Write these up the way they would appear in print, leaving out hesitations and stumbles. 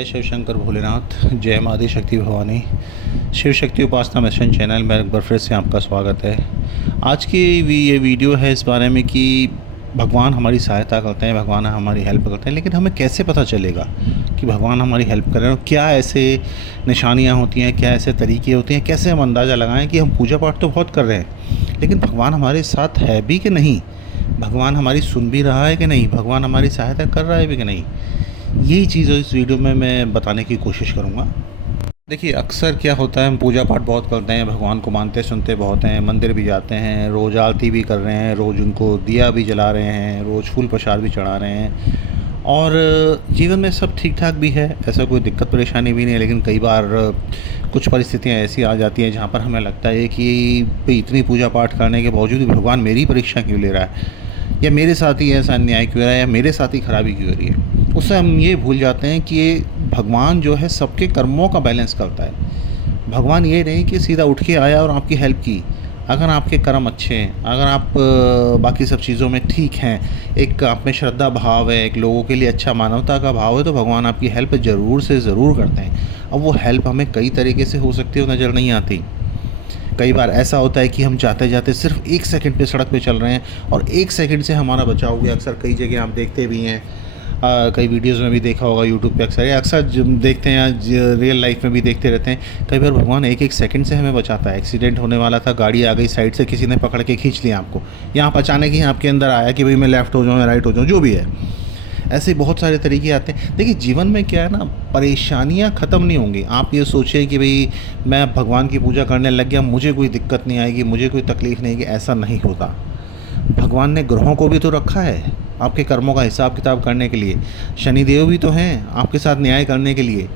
जय शिव शंकर भोलेनाथ, जय माँ आदि शक्ति भवानी। शिव शक्ति उपासना मिशन चैनल में एक बार फिर से आपका स्वागत है। आज की ये वीडियो है इस बारे में कि भगवान हमारी सहायता करते हैं, भगवान हमारी हेल्प करते हैं, लेकिन हमें कैसे पता चलेगा कि भगवान हमारी हेल्प कर रहे हैं। क्या ऐसे निशानियाँ होती हैं, क्या ऐसे तरीके होते हैं, कैसे हम अंदाज़ा लगाएं कि हम पूजा पाठ तो बहुत कर रहे हैं लेकिन भगवान हमारे साथ है भी कि नहीं, भगवान हमारी सुन भी रहा है कि नहीं, भगवान हमारी सहायता कर रहा है भी कि नहीं। यही चीज़ इस वीडियो में मैं बताने की कोशिश करूँगा। देखिए, अक्सर क्या होता है, हम पूजा पाठ बहुत करते हैं, भगवान को मानते सुनते बहुत हैं, मंदिर भी जाते हैं, रोज़ आरती भी कर रहे हैं, रोज़ उनको दिया भी जला रहे हैं, रोज़ फूल प्रसाद भी चढ़ा रहे हैं और जीवन में सब ठीक ठाक भी है, ऐसा कोई दिक्कत परेशानी भी नहीं है। लेकिन कई बार कुछ परिस्थितियाँ ऐसी आ जाती हैं जहाँ पर हमें लगता है कि भाई इतनी पूजा पाठ करने के बावजूद भी भगवान मेरी परीक्षा क्यों ले रहा है, या मेरे साथ ही ऐसा अन्याय क्यों हो रहा है, या मेरे साथ ही खराबी क्यों हो रही है। उससे हम ये भूल जाते हैं कि ये भगवान जो है सबके कर्मों का बैलेंस करता है। भगवान ये नहीं कि सीधा उठ के आया और आपकी हेल्प की। अगर आपके कर्म अच्छे हैं, अगर आप बाकी सब चीज़ों में ठीक हैं, एक आप में श्रद्धा भाव है, एक लोगों के लिए अच्छा मानवता का भाव है, तो भगवान आपकी हेल्प ज़रूर से ज़रूर करते हैं। अब वो हेल्प हमें कई तरीके से हो सकती है, वो नज़र नहीं आती। कई बार ऐसा होता है कि हम जाते जाते सिर्फ 1 सेकंड पे सड़क पे चल रहे हैं और 1 सेकंड से हमारा बचाव हो गया। अक्सर कई जगह आप देखते भी हैं, कई वीडियोज़ में भी देखा होगा यूट्यूब पे, अक्सर या अक्सर देखते हैं, रियल लाइफ में भी देखते रहते हैं। कई बार भगवान 1-1 सेकंड से हमें बचाता है। एक्सीडेंट होने वाला था, गाड़ी आ गई साइड से, किसी ने पकड़ के खींच लिया आपको, या आप अचानक ही आपके अंदर आया कि भाई मैं लेफ़्ट हो जाऊँ या राइट हो जाऊँ, जो भी है। ऐसे बहुत सारे तरीके आते हैं। देखिए, जीवन में क्या है ना, परेशानियाँ ख़त्म नहीं होंगी। आप ये सोचिए कि भाई मैं भगवान की पूजा करने लग गया, मुझे कोई दिक्कत नहीं आएगी, मुझे कोई तकलीफ़ नहीं आएगी, ऐसा नहीं होता। भगवान ने ग्रहों को भी तो रखा है आपके कर्मों का हिसाब किताब करने के लिए। शनिदेव भी तो हैं आपके साथ न्याय करने के लिए।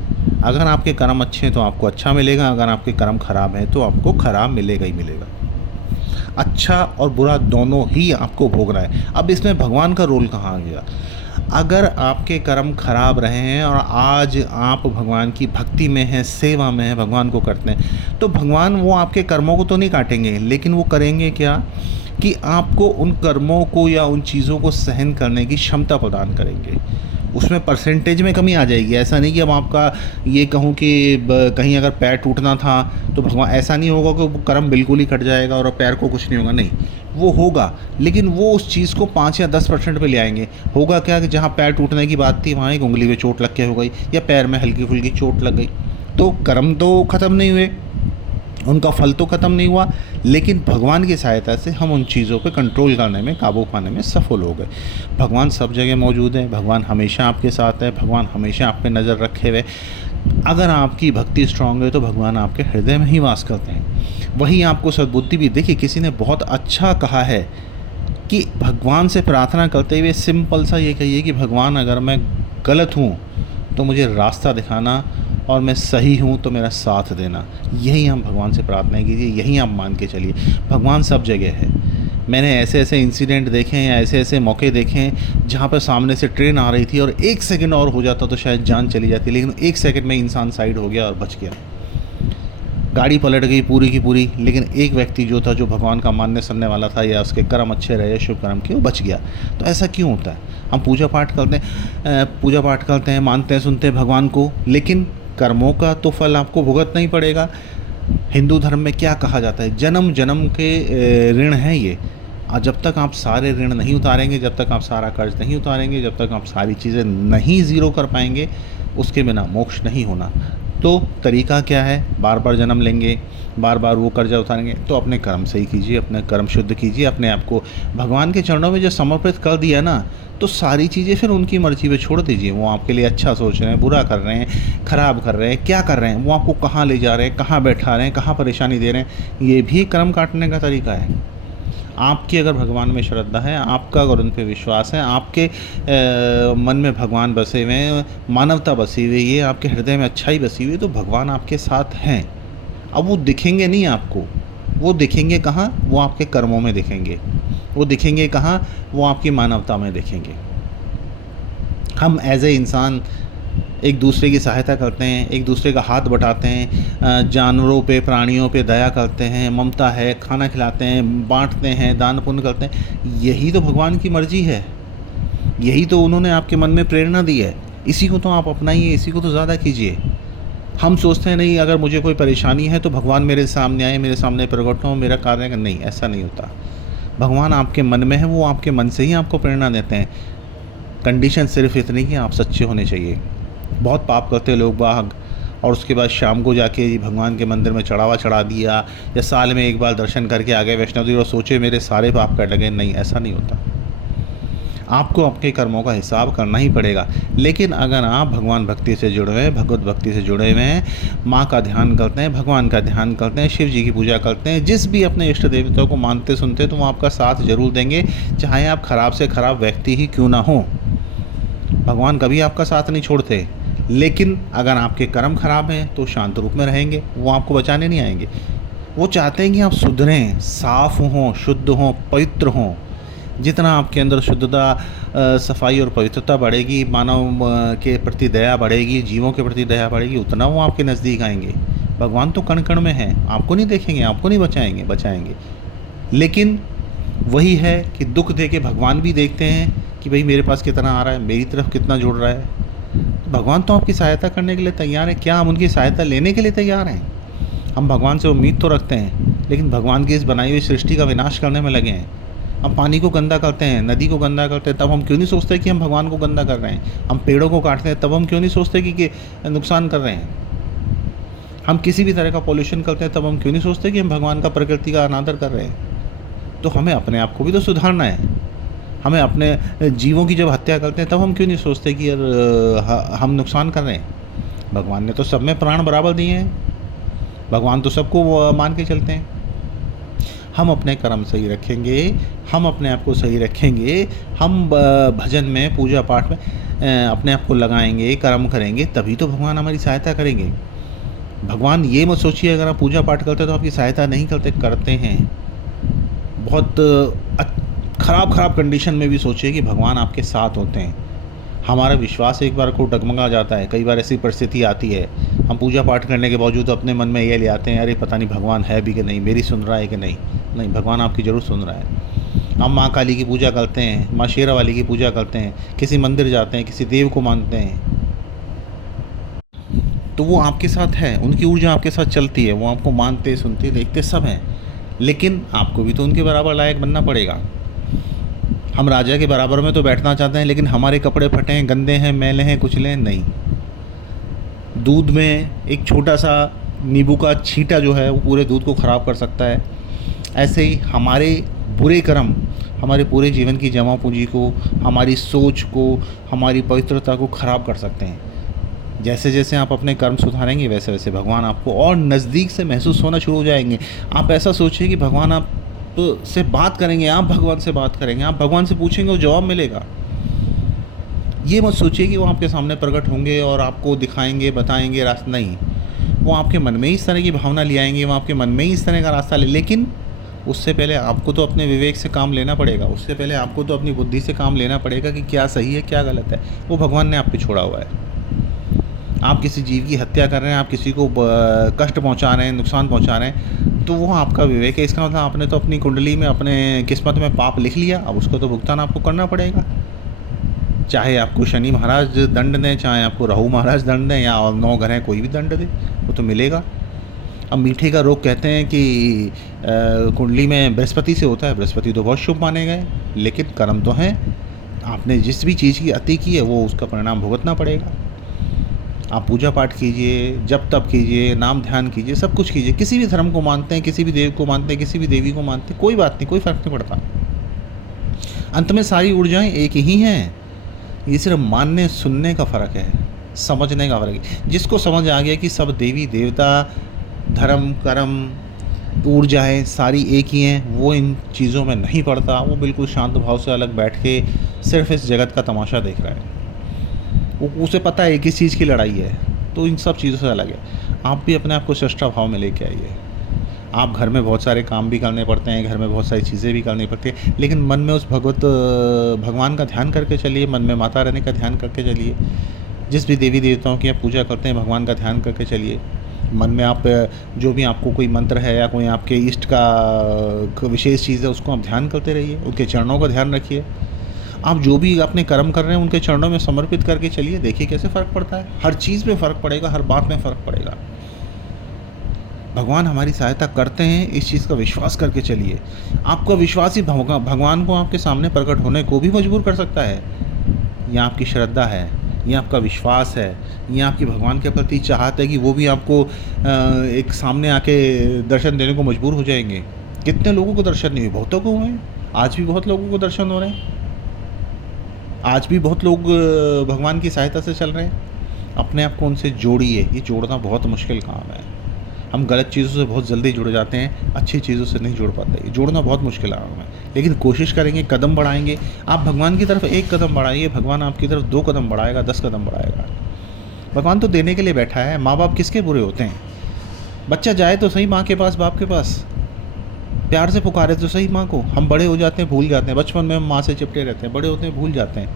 अगर आपके कर्म अच्छे हैं तो आपको अच्छा मिलेगा, अगर आपके कर्म खराब हैं तो आपको खराब मिलेगा ही मिलेगा। अच्छा और बुरा दोनों ही आपको भोगना है। अब इसमें भगवान का रोल कहाँ आ गया? अगर आपके कर्म खराब रहे हैं और आज आप भगवान की भक्ति में हैं, सेवा में हैं, भगवान को करते हैं, तो भगवान वो आपके कर्मों को तो नहीं काटेंगे, लेकिन वो करेंगे क्या कि आपको उन कर्मों को या उन चीज़ों को सहन करने की क्षमता प्रदान करेंगे। उसमें परसेंटेज में कमी आ जाएगी। ऐसा नहीं कि अब आपका ये कहूँ कि कहीं अगर पैर टूटना था तो भगवान, ऐसा नहीं होगा कि वो कर्म बिल्कुल ही कट जाएगा और पैर को कुछ नहीं होगा, नहीं, वो होगा, लेकिन वो उस चीज़ को 5 या 10% पे ले आएंगे। होगा क्या कि जहाँ पैर टूटने की बात थी वहाँ एक उंगली में चोट लग के हो गई, या पैर में हल्की फुल्की चोट लग गई, तो कर्म तो ख़त्म नहीं हुए, उनका फल तो ख़त्म नहीं हुआ, लेकिन भगवान की सहायता से हम उन चीज़ों पे कंट्रोल करने में, काबू पाने में सफल हो गए। भगवान सब जगह मौजूद है, भगवान हमेशा आपके साथ है, भगवान हमेशा आप पे नज़र रखे हुए। अगर आपकी भक्ति स्ट्रांग है तो भगवान आपके हृदय में ही वास करते हैं। वही आपको सद्बुद्धि भी, देखिए किसी ने बहुत अच्छा कहा है कि भगवान से प्रार्थना करते हुए सिंपल सा ये कहिए कि भगवान अगर मैं गलत हूँ तो मुझे रास्ता दिखाना, और मैं सही हूँ तो मेरा साथ देना। यही हम भगवान से प्रार्थना कीजिए, यही आप मान के चलिए। भगवान सब जगह है। मैंने ऐसे ऐसे इंसिडेंट देखे हैं या ऐसे ऐसे मौके देखे हैं जहाँ पर सामने से ट्रेन आ रही थी और 1 सेकंड और हो जाता तो शायद जान चली जाती, लेकिन 1 सेकंड में इंसान साइड हो गया और बच गया। गाड़ी पलट गई पूरी की पूरी, लेकिन एक व्यक्ति जो था, जो भगवान का मानने सुनने वाला था या उसके कर्म अच्छे रहे, शुभ कर्म के, वो बच गया। तो ऐसा क्यों होता है? हम पूजा पाठ करते हैं, मानते हैं सुनते हैं भगवान को, लेकिन कर्मों का तो फल आपको भुगतना ही पड़ेगा। हिंदू धर्म में क्या कहा जाता है, जन्म जन्म के ऋण हैं ये। जब तक आप सारे ऋण नहीं उतारेंगे, जब तक आप सारा कर्ज नहीं उतारेंगे, जब तक आप सारी चीज़ें नहीं ज़ीरो कर पाएंगे, उसके बिना मोक्ष नहीं होना। तो तरीका क्या है? बार बार जन्म लेंगे, बार बार वो कर्जा उतारेंगे, तो अपने कर्म सही कीजिए, अपने कर्म शुद्ध कीजिए, अपने आप को भगवान के चरणों में जो समर्पित कर दिया ना, तो सारी चीज़ें फिर उनकी मर्जी पे छोड़ दीजिए। वो आपके लिए अच्छा सोच रहे हैं, बुरा कर रहे हैं, ख़राब कर रहे हैं, क्या कर रहे हैं, वो आपको कहाँ ले जा रहे हैं, कहाँ बैठा रहे हैं, कहाँ परेशानी दे रहे हैं, ये भी कर्म काटने का तरीका है। आपकी अगर भगवान में श्रद्धा है, आपका अगर उन पे विश्वास है, आपके मन में भगवान बसे हुए हैं, मानवता बसी हुई है, आपके हृदय में अच्छाई बसी हुई है, तो भगवान आपके साथ हैं। अब वो दिखेंगे नहीं आपको, वो दिखेंगे कहाँ? वो आपके कर्मों में दिखेंगे। वो दिखेंगे कहाँ? वो आपकी मानवता में दिखेंगे। हम एज ए इंसान एक दूसरे की सहायता करते हैं, एक दूसरे का हाथ बटाते हैं, जानवरों पे, प्राणियों पे दया करते हैं, ममता है, खाना खिलाते हैं, बांटते हैं, दान पुण्य करते हैं। यही तो भगवान की मर्जी है, यही तो उन्होंने आपके मन में प्रेरणा दी है। इसी को तो आप अपनाइए, इसी को तो ज़्यादा कीजिए। हम सोचते हैं नहीं, अगर मुझे कोई परेशानी है तो भगवान मेरे सामने आए, मेरे सामने प्रकट हो, मेरा कार्य करें। नहीं, ऐसा नहीं होता। भगवान आपके मन में है, वो आपके मन से ही आपको प्रेरणा देते हैं। कंडीशन सिर्फ इतनी कि आप सच्चे होने चाहिए। बहुत पाप करते हैं लोग बाग, और उसके बाद शाम को जाके भगवान के मंदिर में चढ़ावा चढ़ा दिया, या साल में एक बार दर्शन करके आ गए वैष्णो देवी और सोचे मेरे सारे पाप कट लगे। नहीं, ऐसा नहीं होता। आपको अपने कर्मों का हिसाब करना ही पड़ेगा। लेकिन अगर आप भगवान भक्ति से जुड़े हुए हैं, भगवत भक्ति से जुड़े हुए हैं, माँ का ध्यान करते हैं, भगवान का ध्यान करते हैं, शिव जी की पूजा करते हैं, जिस भी अपने इष्ट देवताओं को मानते सुनते हैं, तो वो आपका साथ जरूर देंगे, चाहे आप खराब से खराब व्यक्ति ही क्यों ना हो। भगवान कभी आपका साथ नहीं छोड़ते। लेकिन अगर आपके कर्म खराब हैं तो शांत रूप में रहेंगे, वो आपको बचाने नहीं आएंगे। वो चाहते हैं कि आप सुधरें, साफ हों, शुद्ध हों, पवित्र हों। जितना आपके अंदर शुद्धता, सफाई और पवित्रता बढ़ेगी, मानव के प्रति दया बढ़ेगी, जीवों के प्रति दया बढ़ेगी, उतना वो आपके नज़दीक आएंगे। भगवान तो कण कण में हैं, आपको नहीं देखेंगे, आपको नहीं बचाएंगे। लेकिन वही है कि दुख दे के भगवान भी देखते हैं कि भाई मेरे पास कितना आ रहा है, मेरी तरफ कितना जुड़ रहा है। तो भगवान तो आपकी सहायता करने के लिए तैयार है। क्या हम उनकी सहायता लेने के लिए तैयार हैं? हम भगवान से उम्मीद तो रखते हैं, लेकिन भगवान की इस बनाई हुई सृष्टि का विनाश करने में लगे हैं। हम पानी को गंदा करते हैं, नदी को गंदा करते हैं, तब हम क्यों नहीं सोचते कि हम भगवान को गंदा कर रहे हैं? हम पेड़ों को काटते हैं, तब हम क्यों नहीं सोचते कि नुकसान कर रहे हैं? हम किसी भी तरह का पॉल्यूशन करते हैं, तब हम क्यों नहीं सोचते कि हम भगवान का, प्रकृति का अनादर कर रहे हैं? तो हमें अपने आप को भी तो सुधारना है। हमें अपने जीवों की जब हत्या करते हैं, तब हम क्यों नहीं सोचते कि यार हम नुकसान कर रहे हैं? भगवान ने तो सब में प्राण बराबर दिए हैं। भगवान तो सबको मान के चलते हैं। हम अपने कर्म सही रखेंगे, हम अपने आप को सही रखेंगे, हम भजन में, पूजा पाठ में अपने आप को लगाएंगे, कर्म करेंगे, तभी तो भगवान हमारी सहायता करेंगे। भगवान ये मत सोचिए अगर आप पूजा पाठ करते हैं तो आपकी सहायता नहीं करते हैं। बहुत ख़राब कंडीशन में भी सोचिए कि भगवान आपके साथ होते हैं। हमारा विश्वास एक बार को डगमगा जाता है। कई बार ऐसी परिस्थिति आती है, हम पूजा पाठ करने के बावजूद अपने मन में ये ले आते हैं, अरे पता नहीं भगवान है भी कि नहीं, मेरी सुन रहा है कि नहीं। नहीं, भगवान आपकी ज़रूर सुन रहा है। हम माँ काली की पूजा करते हैं, माँ शेरा वाली की पूजा करते हैं, किसी मंदिर जाते हैं, किसी देव को मानते हैं, तो वो आपके साथ है, उनकी ऊर्जा आपके साथ चलती है, वो आपको मानते, सुनते, देखते सब हैं। लेकिन आपको भी तो उनके बराबर लायक बनना पड़ेगा। हम राजा के बराबर में तो बैठना चाहते हैं, लेकिन हमारे कपड़े फटे हैं, गंदे हैं, मैले हैं, कुचले हैं, नहीं। दूध में एक छोटा सा नींबू का छींटा जो है वो पूरे दूध को ख़राब कर सकता है। ऐसे ही हमारे बुरे कर्म हमारे पूरे जीवन की जमा पूंजी को, हमारी सोच को, हमारी पवित्रता को ख़राब कर सकते हैं। जैसे जैसे आप अपने कर्म सुधारेंगे, वैसे वैसे भगवान आपको और नज़दीक से महसूस होना शुरू हो जाएंगे। आप ऐसा सोचिए कि भगवान आप से बात करेंगे, आप भगवान से बात करेंगे, आप भगवान से पूछेंगे और जवाब मिलेगा। ये मत सोचिए कि वो आपके सामने प्रकट होंगे और आपको दिखाएंगे, बताएंगे रास्ता। नहीं, वो आपके मन में ही इस तरह की भावना ले आएंगे, वो आपके मन में ही इस तरह का रास्ता लेकिन उससे पहले आपको तो अपने विवेक से काम लेना पड़ेगा। उससे पहले आपको तो अपनी बुद्धि से काम लेना पड़ेगा कि क्या सही है, क्या गलत है। वो भगवान ने आप पे छोड़ा हुआ है। आप किसी जीव की हत्या कर रहे हैं, आप किसी को कष्ट पहुंचा रहे हैं, नुकसान पहुंचा रहे हैं, तो वो आपका विवेक है। इसका मतलब आपने तो अपनी कुंडली में, अपने किस्मत में पाप लिख लिया, अब उसका तो भुगतान आपको करना पड़ेगा। चाहे आपको शनि महाराज दंड दें, चाहे आपको राहु महाराज दंड दें, या 9 ग्रह कोई भी दंड दे, वो तो मिलेगा। अब मीठे का रोग कहते हैं कि कुंडली में बृहस्पति से होता है। बृहस्पति तो बहुत शुभ माने गए, लेकिन कर्म तो हैं। आपने जिस भी चीज़ की अति की है वो उसका परिणाम भुगतना पड़ेगा। आप पूजा पाठ कीजिए, जप तप कीजिए, नाम ध्यान कीजिए, सब कुछ कीजिए। किसी भी धर्म को मानते हैं, किसी भी देव को मानते हैं, किसी भी देवी को मानते हैं, कोई बात नहीं, कोई फ़र्क नहीं पड़ता। अंत में सारी ऊर्जाएं एक ही हैं। ये सिर्फ मानने सुनने का फ़र्क है, समझने का फ़र्क है। जिसको समझ आ गया कि सब देवी देवता, धर्म, कर्म, ऊर्जाएं सारी एक ही हैं, वो इन चीज़ों में नहीं पड़ता। वो बिल्कुल शांत भाव से अलग बैठ के सिर्फ इस जगत का तमाशा देख रहा है। उसे पता है किस चीज़ की लड़ाई है, तो इन सब चीज़ों से अलग है। आप भी अपने आप को श्रेष्ठ भाव में लेके आइए। आप घर में बहुत सारे काम भी करने पड़ते हैं, घर में बहुत सारी चीज़ें भी करनी पड़ती है, लेकिन मन में उस भगवान का ध्यान करके चलिए, मन में माता रानी का ध्यान करके चलिए। जिस भी देवी देवताओं की आप पूजा करते हैं, भगवान का ध्यान करके चलिए। मन में आप जो भी आपको कोई मंत्र है या कोई आपके इष्ट का विशेष चीज़ है, उसको आप ध्यान करते रहिए, उनके चरणों का ध्यान रखिए। आप जो भी अपने कर्म कर रहे हैं उनके चरणों में समर्पित करके चलिए, देखिए कैसे फ़र्क पड़ता है। हर चीज़ में फ़र्क पड़ेगा, हर बात में फ़र्क पड़ेगा। भगवान हमारी सहायता करते हैं, इस चीज़ का विश्वास करके चलिए। आपका विश्वास ही भगवान को आपके सामने प्रकट होने को भी मजबूर कर सकता है। ये आपकी श्रद्धा है, ये आपका विश्वास है, ये आपकी भगवान के प्रति चाहत है कि वो भी आपको एक सामने आके दर्शन देने को मजबूर हो जाएंगे। कितने लोगों को दर्शन नहीं हुए, बहुतों को हुए हैं। आज भी बहुत लोगों को दर्शन हो रहे हैं। आज भी बहुत लोग भगवान की सहायता से चल रहे हैं। अपने आप को उनसे जोड़िए। ये जोड़ना बहुत मुश्किल काम है। हम गलत चीज़ों से बहुत जल्दी जुड़ जाते हैं, अच्छी चीज़ों से नहीं जुड़ पाते। जोड़ना बहुत मुश्किल काम है, लेकिन कोशिश करेंगे, कदम बढ़ाएंगे। आप भगवान की तरफ एक कदम बढ़ाइए, भगवान आपकी तरफ 2 कदम बढ़ाएगा, 10 कदम बढ़ाएगा। भगवान तो देने के लिए बैठा है। माँ बाप किसके बुरे होते हैं? बच्चा जाए तो सही माँ के पास, बाप के पास, प्यार से पुकारे तो सही माँ को। हम बड़े हो जाते हैं, भूल जाते हैं। बचपन में हम माँ से चिपटे रहते हैं, बड़े होते हैं भूल जाते हैं,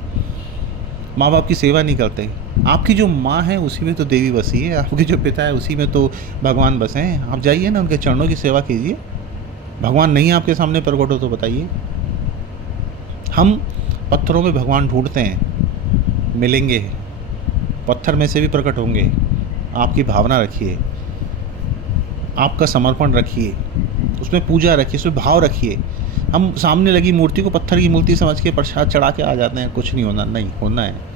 माँ बाप की सेवा नहीं करते। आपकी जो माँ है उसी में तो देवी बसी है, आपके जो पिता है उसी में तो भगवान बसे हैं। आप जाइए ना, उनके चरणों की सेवा कीजिए। भगवान नहीं आपके सामने प्रकट हो तो बताइए। हम पत्थरों में भगवान ढूंढते हैं, मिलेंगे, पत्थर में से भी प्रकट होंगे। आपकी भावना रखिए, आपका समर्पण रखिए, उसमें पूजा रखिए, उसमें भाव रखिए। हम सामने लगी मूर्ति को पत्थर की मूर्ति समझ के प्रसाद चढ़ा के आ जाते हैं, कुछ नहीं होना, नहीं होना है।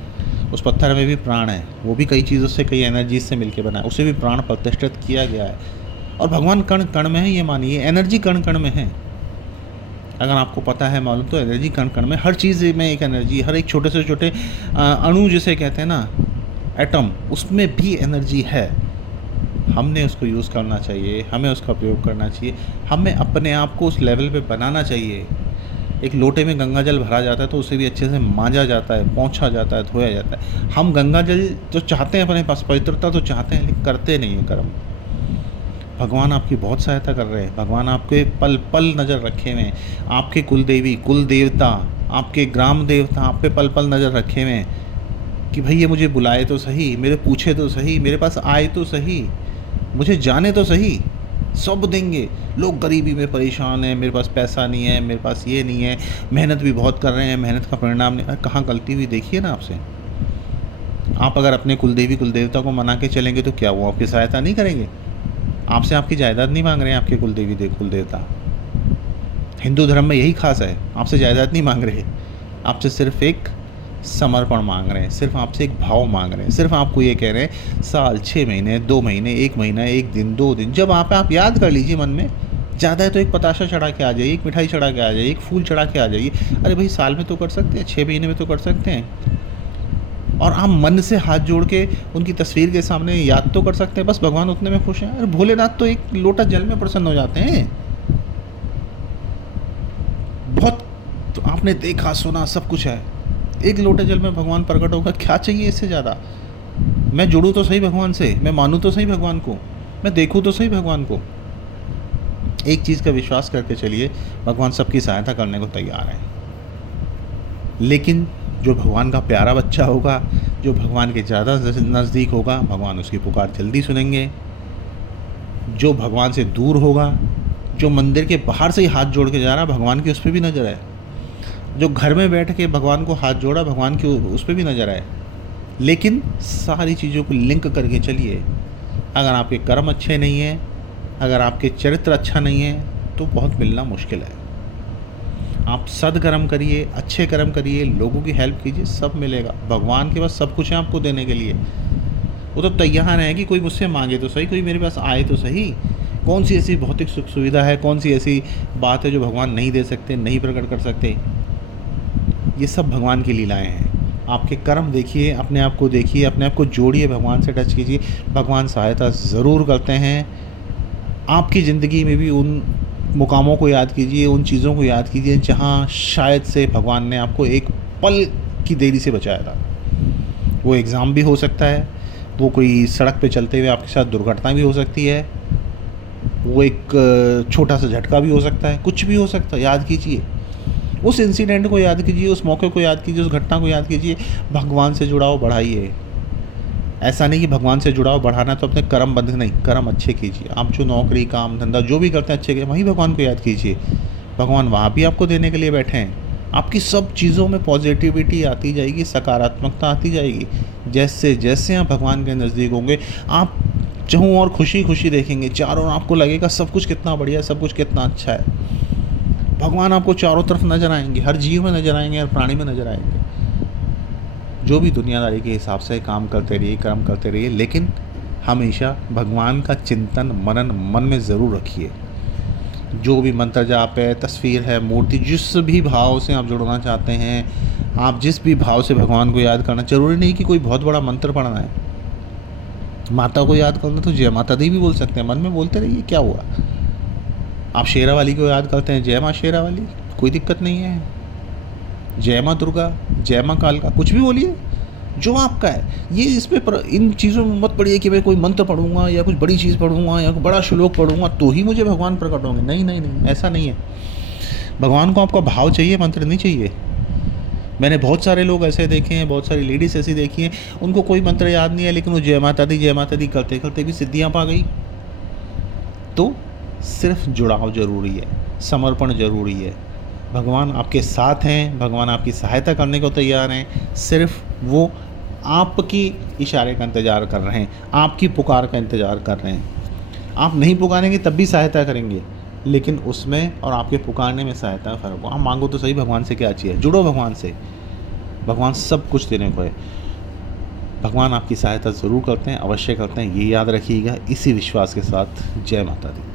उस पत्थर में भी प्राण है, वो भी कई चीज़ों से, कई एनर्जीज से मिलके बना है, उसे भी प्राण प्रतिष्ठित किया गया है। और भगवान कण कण में है, ये मानिए, एनर्जी कण कण में है। अगर आपको पता है, मालूम, तो एनर्जी कण कण में, हर चीज़ में एक एनर्जी, हर एक छोटे से छोटे अणु जिसे कहते हैं ना, एटम, उसमें भी एनर्जी है। हमने उसको यूज़ करना चाहिए, हमें उसका प्रयोग करना चाहिए। हमें अपने आप को उस लेवल पे बनाना चाहिए। एक लोटे में गंगा जल भरा जाता है तो उसे भी अच्छे से मांजा जाता है, पोंछा जाता है, धोया जाता है। हम गंगा जल तो चाहते हैं, अपने पास पवित्रता तो चाहते हैं, लेकिन करते नहीं हैं कर्म। भगवान आपकी बहुत सहायता कर रहे हैं। भगवान आपके पल पल नज़र रखे हुए हैं। आपके कुल देवी, कुल देवता, आपके ग्राम देवता आप पे पल पल नज़र रखे हुए हैं कि भाई ये मुझे बुलाए तो सही, मेरे पूछे तो सही, मेरे पास आए तो सही, मुझे जाने तो सही। सब देंगे। लोग गरीबी में परेशान हैं, मेरे पास पैसा नहीं है, मेरे पास ये नहीं है, मेहनत भी बहुत कर रहे हैं, मेहनत का परिणाम नहीं। कहाँ गलती हुई देखिए ना आपसे। आप अगर अपने कुलदेवी कुलदेवता को मना के चलेंगे तो क्या वो आपकी सहायता नहीं करेंगे? आपसे आपकी जायदाद नहीं मांग रहे हैं आपके कुलदेवी कुलदेवता। हिंदू धर्म में यही खास है, आपसे जायदाद नहीं मांग रहे, आपसे सिर्फ एक समर्पण मांग रहे हैं, सिर्फ आपसे एक भाव मांग रहे हैं। सिर्फ आपको ये कह रहे हैं, साल, 6 महीने, 2 महीने, 1 महीना, 1 दिन, 2 दिन, जब आप याद कर लीजिए मन में। ज़्यादा है तो एक पताशा चढ़ा के आ जाइए, एक मिठाई चढ़ा के आ जाइए, एक फूल चढ़ा के आ जाइए। अरे भाई, साल में तो कर सकते हैं, 6 महीने में तो कर सकते हैं। और आप मन से हाथ जोड़ के उनकी तस्वीर के सामने याद तो कर सकते हैं, बस भगवान उतने में खुश हैं। अरे भोलेनाथ तो एक लोटा जल में प्रसन्न हो जाते हैं। बहुत तो आपने देखा सुना सब कुछ है, एक लोटे जल में भगवान प्रकट होगा, क्या चाहिए इससे ज़्यादा? मैं जुड़ूँ तो सही भगवान से, मैं मानूँ तो सही भगवान को, मैं देखूँ तो सही भगवान को। एक चीज़ का विश्वास करके चलिए, भगवान सबकी सहायता करने को तैयार है। लेकिन जो भगवान का प्यारा बच्चा होगा, जो भगवान के ज़्यादा नज़दीक होगा, भगवान उसकी पुकार जल्दी सुनेंगे। जो भगवान से दूर होगा, जो मंदिर के बाहर से ही हाथ जोड़ के जा रहा, भगवान की उस पर भी नज़र है। जो घर में बैठ के भगवान को हाथ जोड़ा, भगवान की उस पर भी नज़र आए। लेकिन सारी चीज़ों को लिंक करके चलिए। अगर आपके कर्म अच्छे नहीं हैं, अगर आपके चरित्र अच्छा नहीं है, तो बहुत मिलना मुश्किल है। आप सदकर्म करिए, अच्छे कर्म करिए, लोगों की हेल्प कीजिए, सब मिलेगा। भगवान के पास सब कुछ है आपको देने के लिए। वो तो तैयार है कि कोई मुझसे मांगे तो सही, कोई मेरे पास आए तो सही। कौन सी ऐसी भौतिक सुख सुविधा है, कौन सी ऐसी बात है जो भगवान नहीं दे सकते, नहीं प्रकट कर सकते? ये सब भगवान की लीलाएं हैं। आपके कर्म देखिए, अपने आप को देखिए, अपने आप को जोड़िए, भगवान से टच कीजिए। भगवान सहायता ज़रूर करते हैं। आपकी ज़िंदगी में भी उन मुकामों को याद कीजिए, उन चीज़ों को याद कीजिए जहाँ शायद से भगवान ने आपको एक पल की देरी से बचाया था। वो एग्ज़ाम भी हो सकता है, वो कोई सड़क पे चलते हुए आपके साथ दुर्घटना भी हो सकती है, वो एक छोटा सा झटका भी हो सकता है, कुछ भी हो सकता है। याद कीजिए उस इंसिडेंट को, याद कीजिए उस मौके को, याद कीजिए उस घटना को, याद कीजिए। भगवान से जुड़ाव बढ़ाइए। ऐसा नहीं कि भगवान से जुड़ाव बढ़ाना तो अपने कर्म बंद, नहीं, कर्म अच्छे कीजिए। आप जो नौकरी, काम, धंधा जो भी करते हैं अच्छे कीजिए, वहीं भगवान को याद कीजिए। भगवान वहाँ भी आपको देने के लिए बैठे हैं। आपकी सब चीज़ों में पॉजिटिविटी आती जाएगी, सकारात्मकता आती जाएगी। जैसे जैसे आप भगवान के नज़दीक होंगे, आप चारों ओर खुशी खुशी देखेंगे, चारों ओर आपको लगेगा सब कुछ कितना बढ़िया है, सब कुछ कितना अच्छा है। भगवान आपको चारों तरफ नज़र आएंगे, हर जीव में नज़र आएंगे, हर प्राणी में नज़र आएंगे। जो भी दुनियादारी के हिसाब से काम करते रहिए, कर्म करते रहिए, लेकिन हमेशा भगवान का चिंतन मनन मन में ज़रूर रखिए। जो भी मंत्र जाप है, तस्वीर है, मूर्ति, जिस भी भाव से आप जुड़ना चाहते हैं, आप जिस भी भाव से भगवान को याद करना, ज़रूरी नहीं कि कोई बहुत बड़ा मंत्र पढ़ना है। माता को याद करना तो जय माता दी भी बोल सकते हैं, मन में बोलते रहिए, क्या हुआ। आप शेरा वाली को याद करते हैं, जय माँ शेरा वाली, कोई दिक्कत नहीं है। जय माँ दुर्गा, जय माँ काल का, कुछ भी बोलिए जो आपका है। ये इन चीज़ों में मत पड़िए कि मैं कोई मंत्र पढ़ूंगा या कुछ बड़ी चीज़ पढ़ूंगा या कोई बड़ा श्लोक पढ़ूंगा तो ही मुझे भगवान प्रकट होंगे। नहीं नहीं नहीं, ऐसा नहीं है। भगवान को आपका भाव चाहिए, मंत्र नहीं चाहिए। मैंने बहुत सारे लोग ऐसे देखे हैं, बहुत सारी लेडीज़ ऐसी देखी हैं, उनको कोई मंत्र याद नहीं है, लेकिन वो जय माता दी करते करते भी सिद्धियाँ पा गई। तो सिर्फ जुड़ाव ज़रूरी है, समर्पण ज़रूरी है। भगवान आपके साथ हैं, भगवान आपकी सहायता करने को तैयार हैं। सिर्फ वो आपकी इशारे का इंतज़ार कर रहे हैं, आपकी पुकार का इंतज़ार कर रहे हैं। आप नहीं पुकारेंगे तब भी सहायता करेंगे, लेकिन उसमें और आपके पुकारने में सहायता का फ़र्क हो। आप मांगो तो सही, भगवान से क्या चाहिए, जुड़ो भगवान से। भगवान सब कुछ देने को है। भगवान आपकी सहायता ज़रूर करते हैं, अवश्य करते हैं, ये याद रखिएगा। इसी विश्वास के साथ जय माता दी।